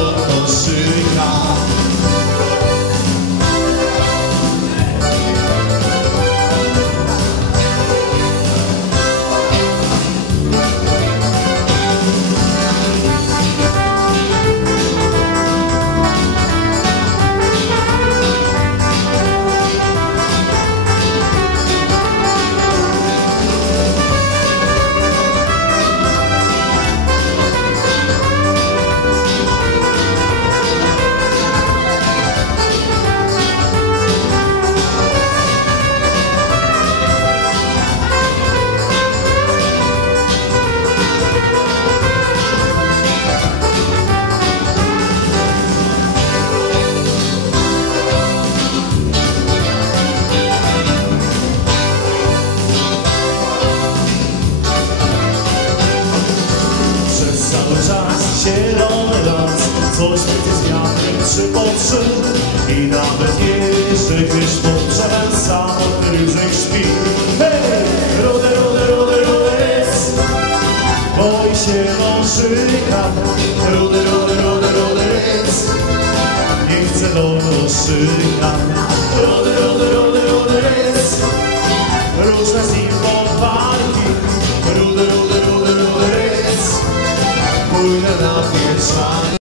do koszyka. Zielony las, coś między zmianem przypotrzy i nawet jeszcze gdzieś pod drzewem samotny ryzyk śpi. Hej, rudy, rudy, rudy, rudec, boi się mążyka. Rudy, rudy, rudy, rudec, nie chce do koszyka. Rudy, rudy, rudy, rudec.